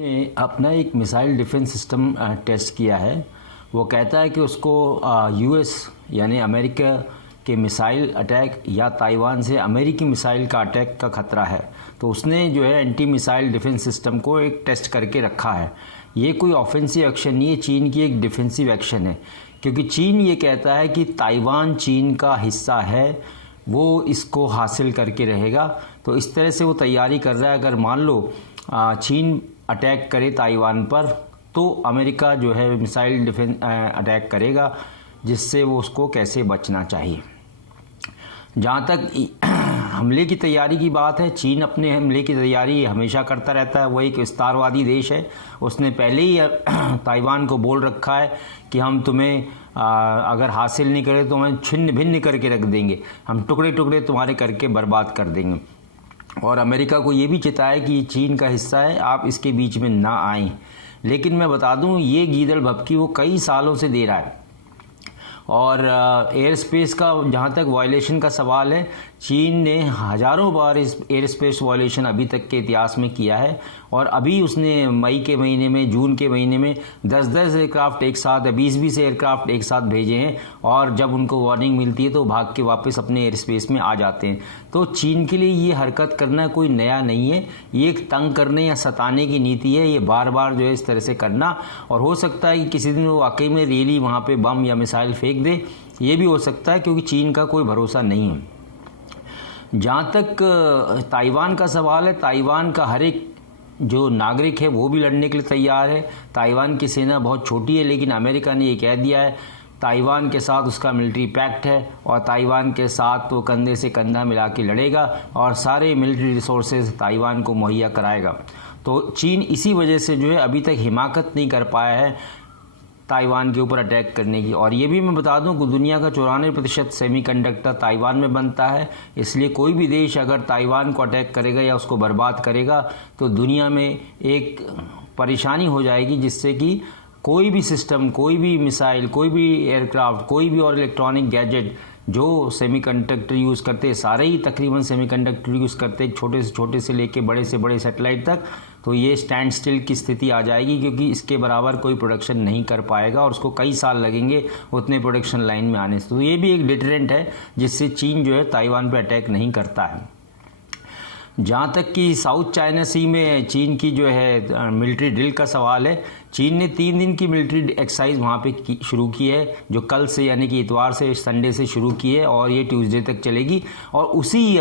ने अपना एक मिसाइल डिफेंस सिस्टम टेस्ट किया है। वो कहता है कि उसको यूएस यानी अमेरिका के मिसाइल अटैक या ताइवान से अमेरिकी मिसाइल का अटैक का खतरा है। तो उसने जो है एंटी मिसाइल डिफेंस सिस्टम को एक टेस्ट करके रखा है। ये कोई ऑफेंसिव एक्शन नहीं है, चीन की एक डिफेंसिव एक्शन है, क्योंकि चीन ये कहता है कि ताइवान चीन का हिस्सा है, वो इसको हासिल करके रहेगा। तो इस तरह से वो तैयारी कर रहा है। अगर मान लो चीन अटैक करे ताइवान पर, तो अमेरिका जो है मिसाइल डिफेंस अटैक करेगा, जिससे वो उसको कैसे बचना चाहिए। जहाँ तक हमले की तैयारी की बात है, चीन अपने हमले की तैयारी हमेशा करता रहता है। वो एक विस्तारवादी देश है। उसने पहले ही ताइवान को बोल रखा है कि हम तुम्हें अगर हासिल नहीं करें तो हमें छिन्न भिन्न करके रख देंगे, हम टुकड़े टुकड़े तुम्हारे करके बर्बाद कर देंगे। और अमेरिका को ये भी चिताया कि ये चीन का हिस्सा है, आप इसके बीच में ना आएं। लेकिन मैं बता दूं, ये गीदड़ भभकी वो कई सालों से दे रहा है। और एयर स्पेस का जहाँ तक वायलेशन का सवाल है, चीन ने हज़ारों बार इस एयर स्पेस वायलेशन अभी तक के इतिहास में किया है। और अभी उसने मई के महीने में, जून के महीने में 10-10 एयरक्राफ्ट एक साथ, 20-20 एयरक्राफ्ट एक साथ भेजे हैं। और जब उनको वार्निंग मिलती है तो भाग के वापस अपने एयर स्पेस में आ जाते हैं। तो चीन के लिए ये हरकत करना कोई नया नहीं है। ये एक तंग करने या सताने की नीति है, ये बार बार जो है इस तरह से करना। और हो सकता है कि किसी दिन वो वाकई में रियली वहाँ पर बम या मिसाइल फेंक दे, ये भी हो सकता है, क्योंकि चीन का कोई भरोसा नहीं है। जहाँ तक ताइवान का सवाल है, ताइवान का हर एक जो नागरिक है वो भी लड़ने के लिए तैयार है। ताइवान की सेना बहुत छोटी है, लेकिन अमेरिका ने ये कह दिया है ताइवान के साथ उसका मिलिट्री पैक्ट है और ताइवान के साथ वो कंधे से कंधा मिला के लड़ेगा और सारे मिलिट्री रिसोर्सेज ताइवान को मुहैया कराएगा। तो चीन इसी वजह से जो है अभी तक हिमाकत नहीं कर पाया है ताइवान के ऊपर अटैक करने की। और ये भी मैं बता दूं कि दुनिया का 94% सेमीकंडक्टर ताइवान में बनता है। इसलिए कोई भी देश अगर ताइवान को अटैक करेगा या उसको बर्बाद करेगा तो दुनिया में एक परेशानी हो जाएगी, जिससे कि कोई भी सिस्टम, कोई भी मिसाइल, कोई भी एयरक्राफ्ट, कोई भी और इलेक्ट्रॉनिक गैजेट जो सेमीकंडक्टर यूज़ करते हैं, सारे ही तकरीबन सेमीकंडक्टर यूज़ करते हैं, छोटे से लेके बड़े से बड़े सैटेलाइट तक। तो ये स्टैंड स्टिल की स्थिति आ जाएगी, क्योंकि इसके बराबर कोई प्रोडक्शन नहीं कर पाएगा और उसको कई साल लगेंगे उतने प्रोडक्शन लाइन में आने से। तो ये भी एक डिटरेंट है, जिससे चीन जो है ताइवान पे अटैक नहीं करता है। जहाँ तक कि साउथ चाइना सी में चीन की जो है मिलिट्री ड्रिल का सवाल है, चीन ने 3 दिन की मिलिट्री एक्सरसाइज वहाँ पे शुरू की है, जो कल से यानी कि इतवार से, संडे से शुरू की है और ये ट्यूसडे तक चलेगी। और उसी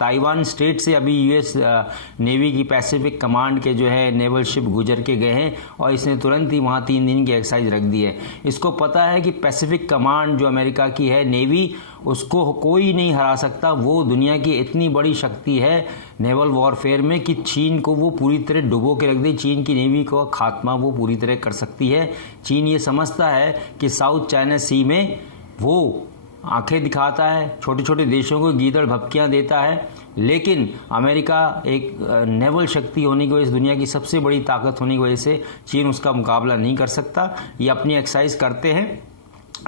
ताइवान स्टेट से अभी यूएस नेवी की पैसिफिक कमांड के जो है नेवल शिप गुजर के गए हैं और इसने तुरंत ही वहाँ 3 दिन की एक्सरसाइज रख दी है। इसको पता है कि पैसिफिक कमांड जो अमेरिका की है नेवी, उसको कोई नहीं हरा सकता। वो दुनिया की इतनी बड़ी शक्ति है नेवल वॉरफेयर में कि चीन को वो पूरी तरह डुबो के रख दे। चीन की नेवी को खात्मा वो पूरी तरह कर सकती है। चीन ये समझता है कि साउथ चाइना सी में वो आंखें दिखाता है, छोटे छोटे देशों को गीदड़ भभकियाँ देता है, लेकिन अमेरिका एक नेवल शक्ति होने की वजह से, दुनिया की सबसे बड़ी ताकत होने की वजह से चीन उसका मुकाबला नहीं कर सकता। ये अपनी एक्सरसाइज करते हैं,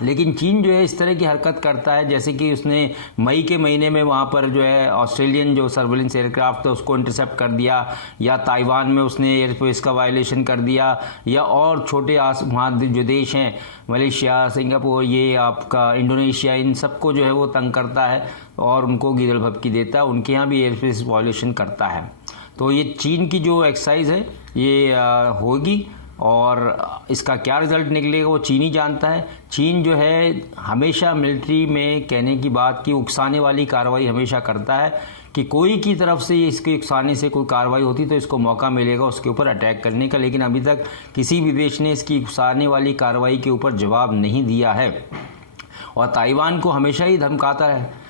लेकिन चीन जो है इस तरह की हरकत करता है, जैसे कि उसने मई के महीने में वहाँ पर जो है ऑस्ट्रेलियन जो सर्वेलेंस एयरक्राफ्ट था उसको इंटरसेप्ट कर दिया, या ताइवान में उसने एयरस्पेस का वायलेशन कर दिया, या और छोटे वहाँ जो देश हैं मलेशिया, सिंगापुर, ये आपका इंडोनेशिया, इन सबको जो है वो तंग करता है और उनको गीदड़ भभकी देता है। उनके यहाँ भी एयरस्पेस वायलेशन करता है। तो ये चीन की जो एक्सरसाइज है ये होगी और इसका क्या रिजल्ट निकलेगा वो चीन ही जानता है। चीन जो है हमेशा मिलिट्री में कहने की बात की उकसाने वाली कार्रवाई हमेशा करता है कि कोई की तरफ से इसके उकसाने से कोई कार्रवाई होती तो इसको मौका मिलेगा उसके ऊपर अटैक करने का। लेकिन अभी तक किसी भी देश ने इसकी उकसाने वाली कार्रवाई के ऊपर जवाब नहीं दिया है और ताइवान को हमेशा ही धमकाता है।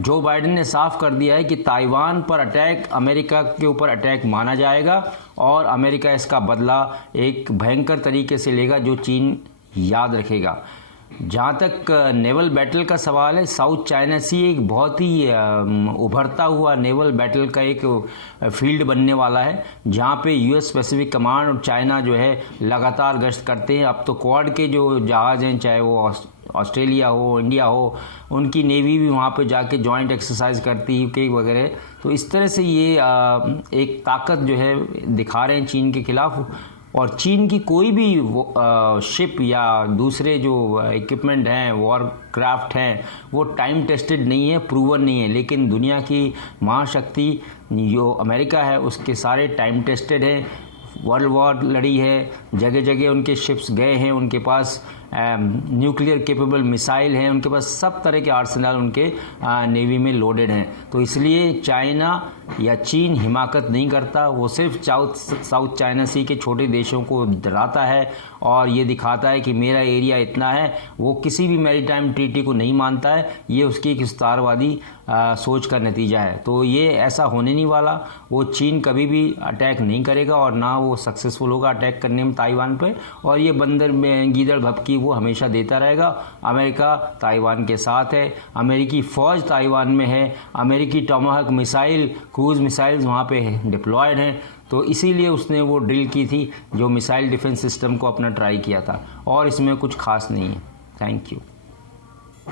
जो बाइडेन ने साफ कर दिया है कि ताइवान पर अटैक अमेरिका के ऊपर अटैक माना जाएगा और अमेरिका इसका बदला एक भयंकर तरीके से लेगा, जो चीन याद रखेगा। जहाँ तक नेवल बैटल का सवाल है, साउथ चाइना सी एक बहुत ही उभरता हुआ नेवल बैटल का एक फील्ड बनने वाला है, जहाँ पे यूएस पैसिफिक कमांड और चाइना जो है लगातार गश्त करते हैं। अब तो क्वाड के जो जहाज़ हैं, चाहे वो ऑस्ट्रेलिया हो, इंडिया हो, उनकी नेवी भी वहाँ पे जाके जॉइंट एक्सरसाइज करती है वगैरह। तो इस तरह से ये एक ताकत जो है दिखा रहे हैं चीन के खिलाफ। और चीन की कोई भी शिप या दूसरे जो इक्विपमेंट हैं, वॉर क्राफ्ट हैं, वो टाइम टेस्टेड नहीं है, प्रूवन नहीं है। लेकिन दुनिया की महाशक्ति जो अमेरिका है उसके सारे टाइम टेस्टेड हैं। वर्ल्ड वॉर लड़ी है, जगह जगह उनके शिप्स गए हैं, उनके पास न्यूक्लियर केपेबल मिसाइल हैं, उनके पास सब तरह के आर्सेनल उनके नेवी में लोडेड हैं। तो इसलिए चाइना या चीन हिमाकत नहीं करता, वो सिर्फ साउथ चाइना सी के छोटे देशों को डराता है और ये दिखाता है कि मेरा एरिया इतना है। वो किसी भी मैरीटाइम ट्रीटी को नहीं मानता है। ये उसकी एक विस्तारवादी सोच का नतीजा है। तो ये ऐसा होने नहीं वाला। वो चीन कभी भी अटैक नहीं करेगा और ना वो सक्सेसफुल होगा अटैक करने में ताइवान पे। और ये बंदर में गीदड़ भपकी वो हमेशा देता रहेगा। अमेरिका ताइवान के साथ है, अमेरिकी फ़ौज ताइवान में है, अमेरिकी टॉमाहॉक मिसाइल, क्रूज़ मिसाइल्स वहाँ पे डिप्लॉयड हैं। तो इसीलिए उसने वो ड्रिल की थी, जो मिसाइल डिफेंस सिस्टम को अपना ट्राई किया था, और इसमें कुछ खास नहीं है। Thank you.